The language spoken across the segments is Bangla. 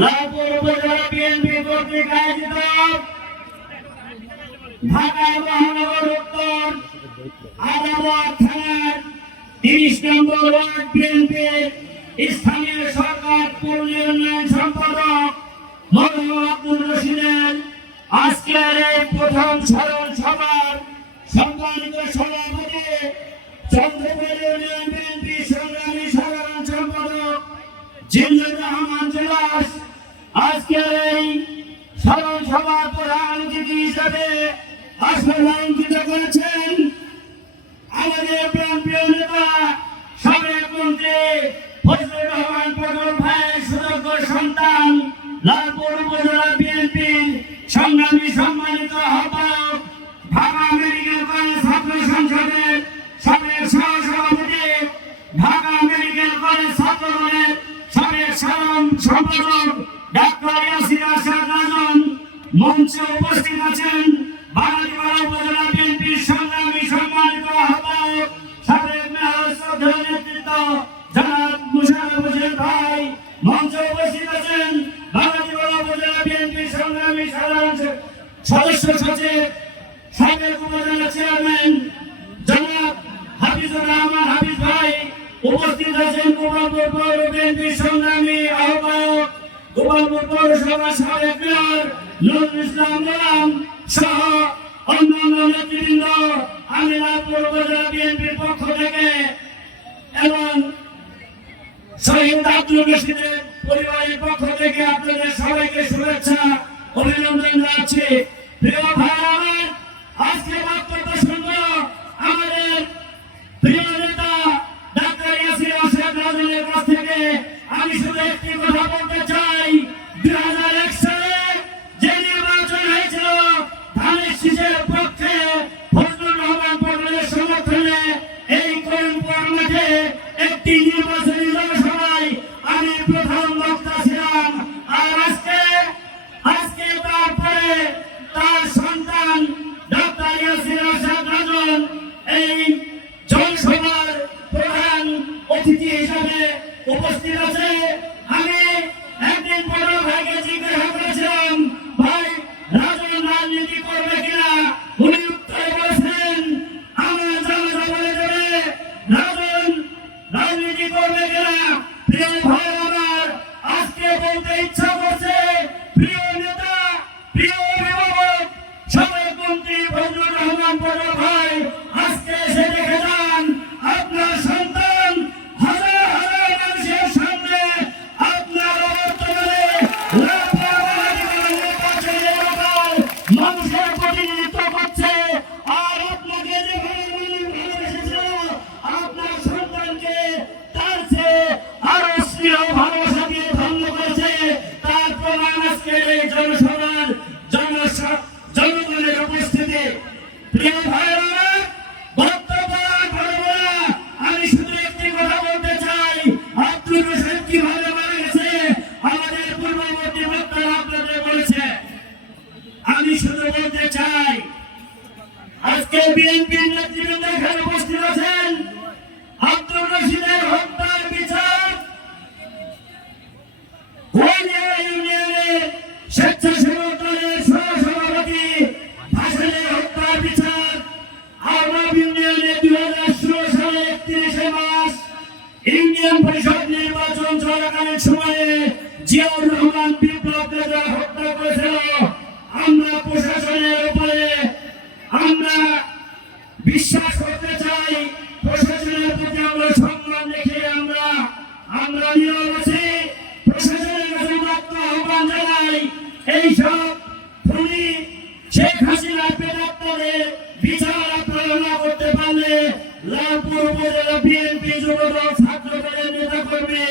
লালপুর উপজেলা বিএনপি কর্তৃক আয়োজিত ঢাকা মহানগর উত্তর আদালত থানার 30 নম্বর ওয়ার্ড বিএনপির স্থানীয় সরকার পল্লী উন্নয়ন সম্পাদক মওলানা আব্দুর রশিদের আজকের এই প্রথম স্মরণ সভার সম্মানিত সভাপতি চন্দ্রপুর ইউনিয়ন বিএনপি সংগ্রামী সাধারণ সম্পাদক জিল্লুর রহমান জেলাস আজকের এই স্মরণ সভার প্রধান অতিথি হিসেবে আসমানঞ্চিত করেছেন আমাদের প্রাণপ্রিয় নেতা সাবেক মন্ত্রী ফজলুর রহমান পটল ভাইয়ের সুযোগ্য সন্তান লালপুর উপজেলা বিএনপির সংগ্রামী সম্মানিত আহ্বায়ক ঢাকা মেডিকেল কলেজ ছাত্র সংসদের সাবেক সহসভাপতি ঢাকা মেডিকেল কলেজ ছাত্র দলের সাবেক সাধারণ সম্পাদক ডাক্তার ইয়াসির আশরাফ রাজন মঞ্চে উপস্থিত আছেন বাগাতিপাড়া উপজেলা বিএনপির সংগ্রামী সম্মানিত আহ্বায়ক সাবেক মেয়র শ্রদ্ধেয় নেতৃত্ব জনাব মুশাররফ হোসেন ভাই মঞ্চে উপস্থিত আছেন বাগাতিপাড়া উপজেলা বিএনপির সংগ্রামী সাধারণ সদস্য সচিব সাবেক উপজেলা চেয়ারম্যান জনাব হাফিজুর রহমান হাফিজ ভাই উপস্থিত আছেন গোপালপুর পৌর বিএনপির সংগ্রামী আহ্বায়ক গোপালপুর পৌরসভার সাবেক মেয়র নুরুল ইসলাম গোলাম সহ অন্যান্য নেতৃবৃন্দ আমি লালপুর উপজেলা বিএনপির পক্ষ থেকে এবং শহীদ আব্দুর রশিদের পরিবারের পক্ষ থেকে আপনাদের সবাইকে শুভেচ্ছা অভিনন্দন জানাচ্ছি। প্রিয় ভাইরা আমার, আজকে বক্তব্য শুনবো আমাদের প্রিয় নেতা ডাক্তার ইয়াসির আশরাফ রাজনের কাছ থেকে। আমি শুধু একটি কথা বলতে চাই, 2001 সালে যে নির্বাচন হয়েছিল ধানের শীষের পক্ষে ফজলুর রহমান পটলের সমর্থনে এই করিমপুর মাঠে একটি নির্বাচনী জনসভায় আমি প্রথম বক্তা ছিলাম। আর আজকে তারপরে তার সন্তান ডাক্তার ইয়াসির আশরাফ রাজন এই জনসভার প্রধান অতিথি হিসাবে উপস্থিত আছে। আমি একদিন বড় ভাইকে জিজ্ঞাসা করেছিলাম, ভাই রাজন রাজনীতি করবে কিনা? উনি উত্তরে বলেছেন, আমার জানাজা বলে দেবে রাজন রাজনীতি করবে কিনা। প্রিয় ভাই আমার, আজকে বলতে ইচ্ছা করছে, প্রিয় নেতা, প্রিয় অভিভাবক, সাবেক মন্ত্রী ফজলুর রহমান পটল ভাই, আজকে এসে দেখে যান আপনার সন্তান হাজার হাজার মানুষের সামনে আপনার অবর্তমানে মানুষের প্রতিনিধিত্ব করছে। আর আপনাকে যেভাবে ভালোবেসেছিল আপনার সন্তানকে তার চেয়ে আরো স্নেহ ভালোবাসা দিয়ে ধন্য করেছে। তার প্রমাণ আজকের এই জনসভার জনগণের উপস্থিতি। প্রিয় ভাইরা, বক্তব্য করব না, আমি শুধু একটি কথা বলতে চাই, আব্দুর রশিদ কিভাবে মারা গেছে আমাদের পূর্ববর্তী বক্তারা আপনাদের বলেছে। আমি শুধু বলতে চাই, আজকে বিএনপির নেতৃবৃন্দ এখানে উপস্থিত আছেন। আব্দুর রশিদের হত্যার বিচার ওয়ালিয়া ইউনিয়নের স্বেচ্ছাসেবক দলের সহসভাপতি ভাসানের হত্যার বিচার আওয়ামী ইউনিয়নে 2016 সালে 31 মাস ইউনিয়ন পরিষদ নির্বাচন চলাকালীন সময়ে জিয়াউর রহমান বিপ্লবকে যারা হত্যা করেছিল, আমরা প্রশাসনের উপরে আমরা বিশ্বাস করতে চাই, প্রশাসনের প্রতি আমরা সম্মান রেখে আমরা নীরব আছি। প্রশাসনের কাছে মাত্র আহ্বান জানাই, এইসব খুনি শেখ হাসিনার প্রেতাত্মাদের বিচার আপনারা না করতে পারলে লালপুর উপজেলা বিএনপি যুবদল ছাত্র দলের নেতা কর্মী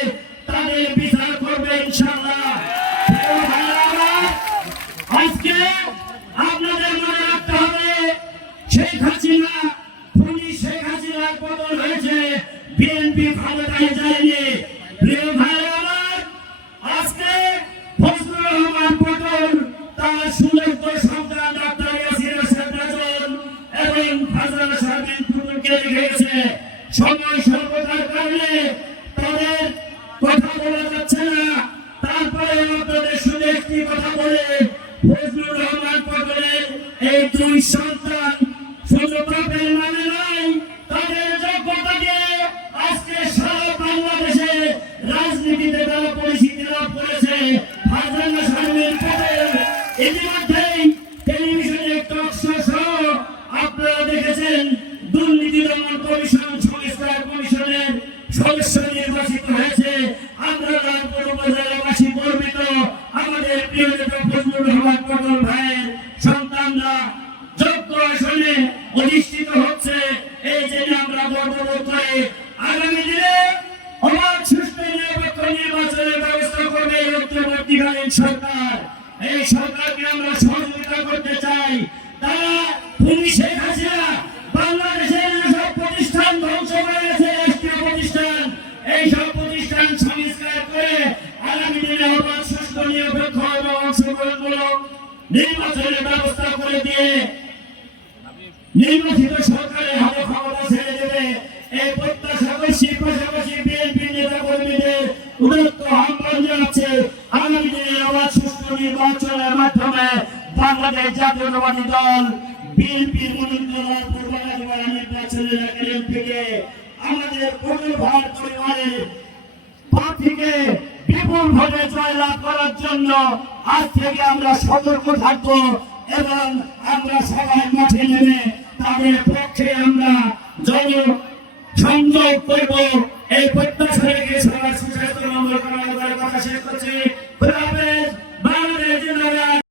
তাদের বিচার করবে ইনশাআল্লাহ। আজকে আপনাদের মনে রাখতে হবে, শেখ হাসিনা খুনি শেখ হাসিনার পতন হয়েছে, বিএনপি ক্ষমতায় যায়নি। প্রিয় ভাইরা আমার, আজকে ফজলুর রহমান পটল তার সুযোগ্য সন্তান ডাক্তার ইয়াসির আশরাফ রাজন এবং ফাজলানা শারমিন টুটুলকে লিখে গেছে, সময় স্বল্পতার কারণে একটি কথা বলে ফজলুর রহমান পটলের এই দুই সন্তান শুধু বাপের মানে নাই, তাদের যোগ্যতা দিয়ে আজকে সারা বাংলাদেশে রাজনীতিতে তারা পরিচিতি লাভ করেছে। ফারজানা শারমিন পটেল ইতিমধ্যেই টেলিভিশনে টক শো সহ আপনারা দেখেছেন দুর্নীতি দমন কমিশন, সংস্কার কমিশনের সদস্য নির্বাচিত হয়েছে। আমরা রামপুর উপজেলাবাসী গর্বিত, আমাদের প্রিয় নেতা ফজলুর রহমান পটল ভাইয়ের সন্তানরা যোগ্য আসনে অধিষ্ঠিত হচ্ছে। এই জন্য আমরা গর্ববোধ করি। আগামী দিনে অবাধ সুষ্ঠু নিরপেক্ষ নির্বাচনের ব্যবস্থা করবে এই অন্তর্বর্তীকালীন সরকার। এই সরকারকে আমরা সহযোগিতা করতে চাই। তারা খুনি শেখ হাসিনা বাংলাদেশের সব প্রতিষ্ঠান ধ্বংস করে গেছে, রাষ্ট্রীয় প্রতিষ্ঠান, এই সব প্রতিষ্ঠান সংস্কার করে আগামী দিনে অবাধ সুষ্ঠু নিরপেক্ষ এবং অংশগ্রহণমূলক নির্বাচনের ব্যবস্থা করে দিয়ে নির্বাচিত সরকারের হাতে ক্ষমতা ছেড়ে দেবে। এই প্রত্যাশা করছি। পাশাপাশি বিএনপি নেতা কর্মীদের উদাত্ত আহ্বান জানাচ্ছে আগামী দিনে অবাধ সুষ্ঠু নির্বাচনের মাধ্যমে বাংলাদেশ জাতীয়তাবাদী দল বিএনপির নির্বাচনের এলেন থেকে আমাদের পটল ভাই পরিবারের প্রার্থীকে বিপুল ভোটে জয়লাভ করার জন্য আজ থেকে আমরা সতর্ক থাকবো এবং আমরা সবাই মাঠে নেমে তাদের পক্ষে আমরা জনসংযোগ করব। এই প্রত্যাশা রেখে সবার সুস্বাস্থ্য মঙ্গল কামনা করে কথা শেষ করছি।